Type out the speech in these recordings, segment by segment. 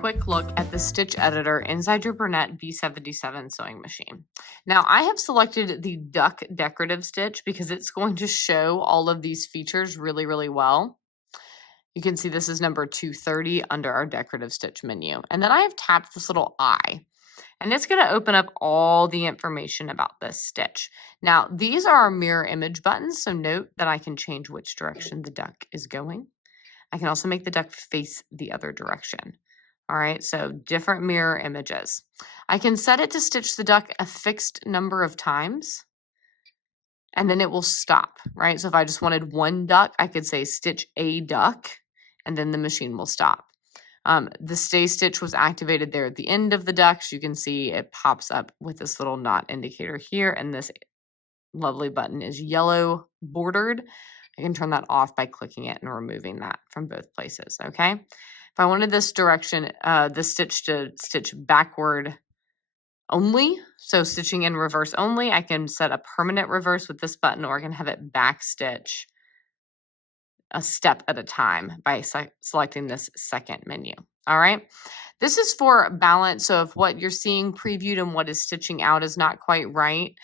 quick look at the stitch editor inside your Bernette B77 sewing machine. Now I have selected the duck decorative stitch because it's going to show all of these features really, really well. You can see this is number 230 under our decorative stitch menu. And then I have tapped this little eye. And it's going to open up all the information about this stitch. Now, these are our mirror image buttons, so note that I can change which direction the duck is going. I can also make the duck face the other direction. All right, so different mirror images. I can set it to stitch the duck a fixed number of times, and then it will stop, right? So if I just wanted one duck, I could say stitch a duck, and then the machine will stop. The stay stitch was activated there at the end of the duck. So you can see it pops up with this little knot indicator here, and this lovely button is yellow bordered. I can turn that off by clicking it and removing that from both places, okay? If I wanted this direction, the stitch to stitch backward only, so stitching in reverse only, I can set a permanent reverse with this button, or I can have it back stitch a step at a time by selecting this second menu. All right. This is for balance. So if what you're seeing previewed and what is stitching out is not quite right,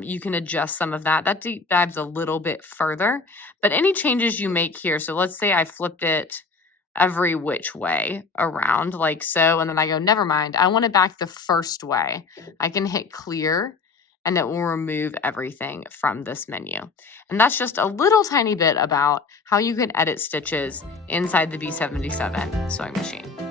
you can adjust some of that. That deep dives a little bit further, but any changes you make here. So let's say I flipped it every which way around like so, and then I go, never mind, I want it back the first way. I can hit clear, and it will remove everything from this menu. And that's just a little tiny bit about how you can edit stitches inside the B77 sewing machine.